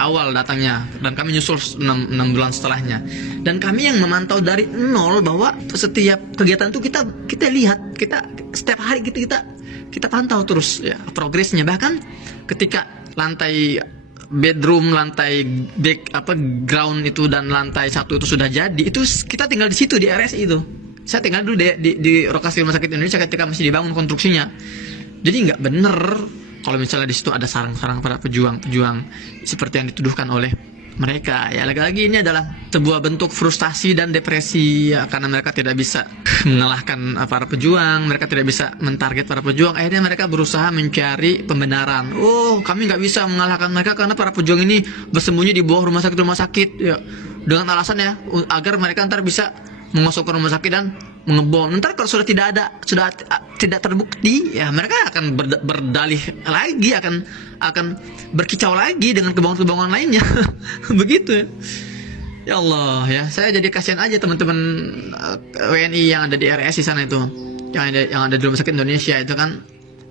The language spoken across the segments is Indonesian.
awal datangnya, dan kami nyusul 6 bulan setelahnya. Dan kami yang memantau dari nol, bahwa setiap kegiatan itu kita lihat, kita setiap hari kita pantau terus ya progresnya. Bahkan ketika lantai bedroom, lantai ground itu dan lantai 1 itu sudah jadi, itu kita tinggal di situ di RSI itu. Saya tinggal dulu di lokasi Rumah Sakit Indonesia ketika masih dibangun konstruksinya. Jadi nggak bener kalau misalnya di situ ada sarang-sarang para pejuang seperti yang dituduhkan oleh mereka. Ya, lagi-lagi ini adalah sebuah bentuk frustasi dan depresi ya, karena mereka tidak bisa mengalahkan para pejuang, mereka tidak bisa mentarget para pejuang. Akhirnya mereka berusaha mencari pembenaran. Oh, kami nggak bisa mengalahkan mereka karena para pejuang ini bersembunyi di bawah rumah sakit ya, dengan alasan ya agar mereka ntar bisa mengosongkan rumah sakit dan mengebom. Ntar kalau sudah tidak terbukti ya, mereka akan berdalih lagi, akan berkicau lagi dengan kebohongan-kebohongan lainnya. Begitu ya. Ya Allah ya, saya jadi kasihan aja teman-teman WNI yang ada di RSI sana itu, yang ada di Rumah Sakit Indonesia itu kan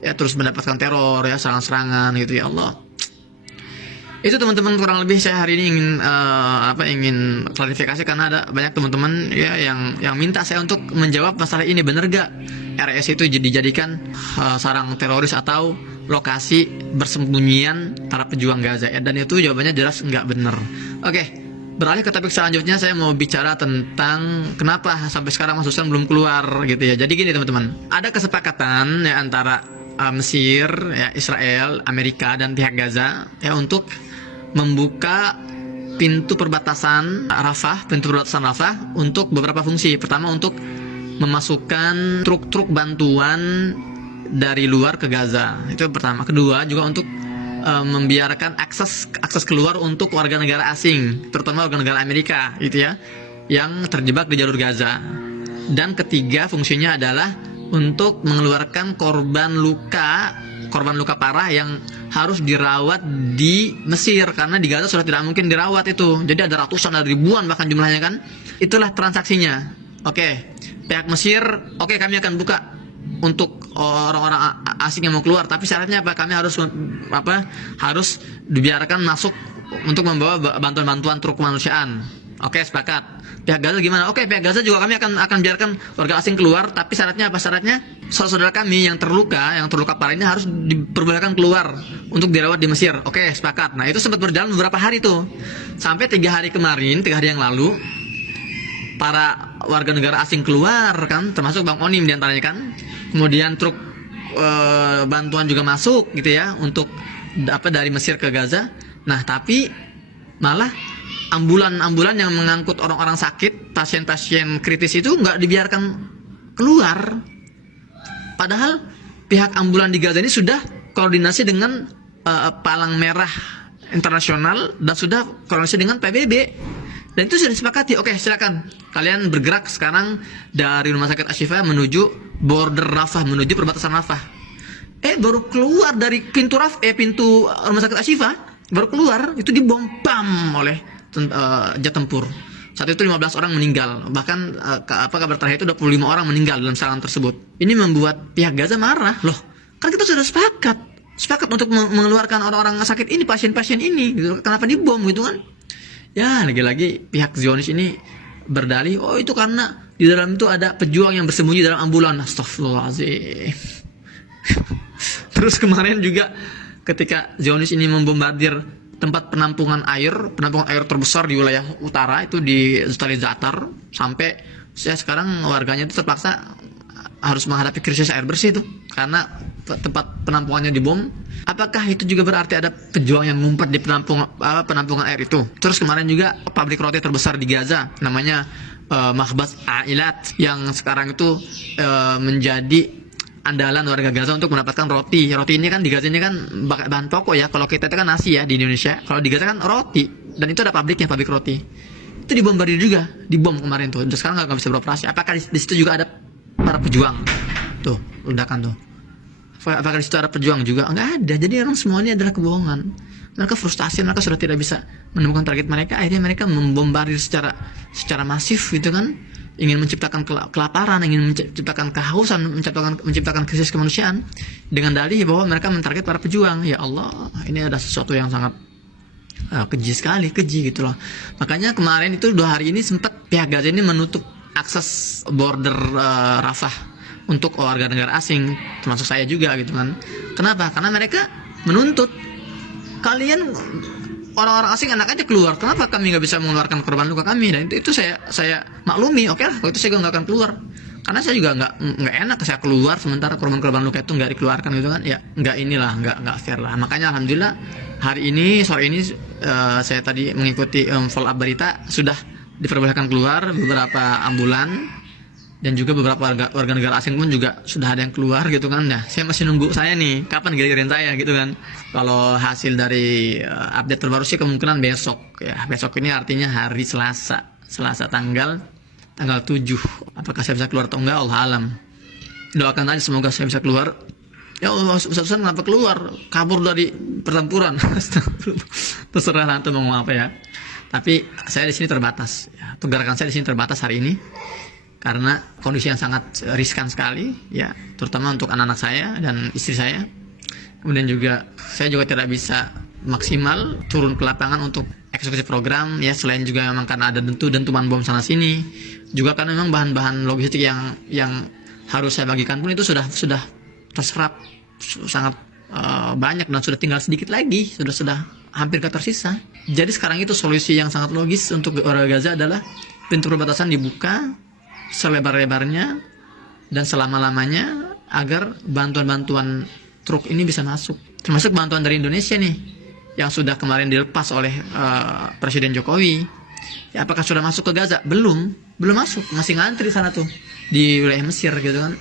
ya, terus mendapatkan teror ya, serangan-serangan gitu. Ya Allah, itu teman-teman kurang lebih saya hari ini ingin klarifikasi, karena ada banyak teman-teman ya yang minta saya untuk menjawab masalah ini. Bener gak RSI itu dijadikan sarang teroris atau lokasi bersembunyian para pejuang Gaza ya? Dan itu jawabannya jelas nggak bener. Oke, beralih ke topik selanjutnya, saya mau bicara tentang kenapa sampai sekarang Mas Husain belum keluar gitu ya. Jadi gini teman-teman, ada kesepakatan ya antara Mesir, ya, Israel, Amerika dan pihak Gaza ya untuk membuka pintu perbatasan Rafah untuk beberapa fungsi. Pertama, untuk memasukkan truk-truk bantuan dari luar ke Gaza. Itu pertama. Kedua, juga untuk membiarkan akses keluar untuk warga negara asing, terutama warga negara Amerika gitu ya, yang terjebak di jalur Gaza. Dan ketiga, fungsinya adalah untuk mengeluarkan korban luka parah yang harus dirawat di Mesir, karena di Gaza sudah tidak mungkin dirawat itu. Jadi ada ratusan, ada ribuan bahkan jumlahnya kan. Itulah transaksinya. Oke, pihak Mesir, oke, kami akan buka untuk orang-orang asing yang mau keluar, tapi syaratnya apa? Kami harus dibiarkan masuk untuk membawa bantuan-bantuan truk kemanusiaan. Oke, sepakat. Pihak Gaza gimana? Oke, pihak Gaza juga kami akan biarkan warga asing keluar, tapi syaratnya apa? Syaratnya saudara kami yang terluka parah ini harus diperbolehkan keluar untuk dirawat di Mesir. Oke, sepakat. Nah, itu sempat berjalan beberapa hari tuh. Sampai 3 hari yang lalu, para warga negara asing keluar kan, termasuk Bang Onim diantaranya kan. Kemudian truk bantuan juga masuk gitu ya, untuk dari Mesir ke Gaza. Nah, tapi malah ambulan yang mengangkut orang-orang sakit, pasien-pasien kritis itu nggak dibiarkan keluar. Padahal pihak ambulan di Gaza ini sudah koordinasi dengan Palang Merah Internasional dan sudah koordinasi dengan PBB. Dan itu sudah disepakati. Oke, silakan kalian bergerak sekarang dari Rumah Sakit Ashifa menuju border Rafah, menuju perbatasan Rafah. Baru keluar dari pintu Rumah Sakit Ashifa, baru keluar itu dibom bam oleh jet tempur. Saat itu 15 orang meninggal. Bahkan kabar terakhir itu 25 orang meninggal dalam serangan tersebut. Ini membuat pihak Gaza marah. Loh, kan kita sudah sepakat untuk mengeluarkan orang-orang sakit ini, pasien-pasien ini gitu. Kenapa dibom gitu kan? Ya, lagi-lagi pihak Zionis ini berdalih, oh itu karena di dalam itu ada pejuang yang bersembunyi dalam ambulan. Astagfirullahaladzim. Terus kemarin juga ketika Zionis ini membombardir tempat penampungan air terbesar di wilayah utara itu di Zatar, sampai sekarang warganya itu terpaksa harus menghadapi krisis air bersih itu karena tempat penampungannya dibom. Apakah itu juga berarti ada pejuang yang ngumpet di penampungan air itu? Terus kemarin juga pabrik roti terbesar di Gaza namanya Mahbas Ailat, yang sekarang itu menjadi andalan warga Gaza untuk mendapatkan roti. Roti ini kan di Gaza ini kan bahan pokok ya. Kalau kita itu kan nasi ya di Indonesia. Kalau di Gaza kan roti. Dan itu ada pabrik roti. Itu dibombardir juga, dibom kemarin tuh. Dan sekarang nggak bisa beroperasi. Apakah di situ juga ada para pejuang? Tuh, ledakan tuh. Apakah di situ ada pejuang juga? Nggak ada. Jadi orang semuanya adalah kebohongan. Mereka frustasi, mereka sudah tidak bisa menemukan target mereka. Akhirnya mereka membombardir secara masif gitu kan. Ingin menciptakan kelaparan, ingin menciptakan kehausan, menciptakan krisis kemanusiaan dengan dalih bahwa mereka mentarget para pejuang. Ya Allah, ini ada sesuatu yang sangat Keji sekali, keji gitu loh. Makanya kemarin itu 2 hari ini sempat pihak Gaza ini menutup akses border Rafah untuk warga negara asing, termasuk saya juga gitu kan. Kenapa? Karena mereka menuntut, kalian orang-orang asing enak aja keluar, kenapa kami nggak bisa mengeluarkan korban luka kami? Dan itu saya maklumi, oke lah, kalau itu saya nggak akan keluar, karena saya juga nggak enak saya keluar sementara korban-korban luka itu nggak dikeluarkan gitu kan. Ya nggak fair lah. Makanya alhamdulillah hari ini, sore ini, saya tadi mengikuti follow up berita, sudah diperbolehkan keluar beberapa ambulan, dan juga beberapa warga negara asing pun juga sudah ada yang keluar gitu kan. Nah, saya masih nunggu saya nih, kapan giliran saya gitu kan. Kalau hasil dari update terbaru sih kemungkinan besok ya. Besok ini artinya hari Selasa tanggal 7. Apakah saya bisa keluar atau enggak, Allah alam. Doakan aja semoga saya bisa keluar. Ya Allah, Ustaz kenapa keluar? Kabur dari pertempuran. Terserah nanti mau ngomong apa ya. Tapi saya di sini terbatas. Ya, pergerakan saya di sini terbatas hari ini karena kondisi yang sangat riskan sekali, ya, terutama untuk anak-anak saya dan istri saya. Kemudian juga saya juga tidak bisa maksimal turun ke lapangan untuk eksekusi program, ya, selain juga memang karena ada dentuman bom sana sini, juga karena memang bahan-bahan logistik yang harus saya bagikan pun itu sudah terserap sangat banyak dan sudah tinggal sedikit lagi, sudah hampir gak tersisa. Jadi sekarang itu solusi yang sangat logis untuk warga Gaza adalah pintu perbatasan dibuka selebar-lebarnya dan selama-lamanya agar bantuan-bantuan truk ini bisa masuk, termasuk bantuan dari Indonesia nih yang sudah kemarin dilepas oleh Presiden Jokowi. Ya, apakah sudah masuk ke Gaza? Belum masuk, masih ngantri sana tuh di wilayah Mesir gitu kan.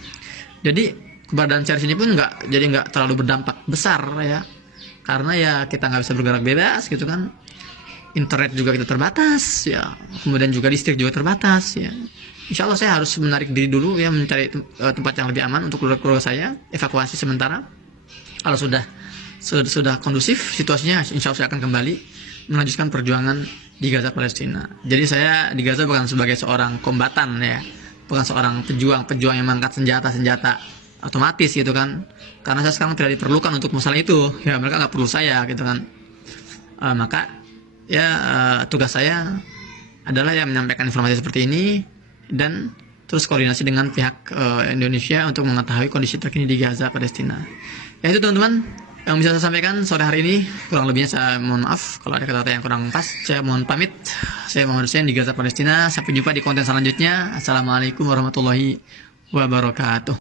Jadi keberadaan series ini pun nggak terlalu berdampak besar ya, karena ya kita nggak bisa bergerak bebas gitu kan. Internet juga kita terbatas ya, kemudian juga listrik juga terbatas ya. Insya Allah saya harus menarik diri dulu ya, mencari tempat yang lebih aman untuk keluarga saya, evakuasi sementara. Kalau sudah kondusif situasinya, insya Allah saya akan kembali melanjutkan perjuangan di Gaza Palestina. Jadi saya di Gaza bukan sebagai seorang kombatan ya, bukan seorang pejuang yang mengangkat senjata otomatis gitu kan. Karena saya sekarang tidak diperlukan untuk masalah itu ya, mereka nggak perlu saya gitu kan. Maka ya tugas saya adalah yang menyampaikan informasi seperti ini dan terus koordinasi dengan pihak Indonesia untuk mengetahui kondisi terkini di Gaza Palestina. Ya itu teman-teman yang bisa saya sampaikan sore hari ini. Kurang lebihnya saya mohon maaf kalau ada kata-kata yang kurang pas. Saya mohon pamit. Saya Muhammad Hussein di Gaza Palestina. Sampai jumpa di konten selanjutnya. Assalamualaikum warahmatullahi wabarakatuh.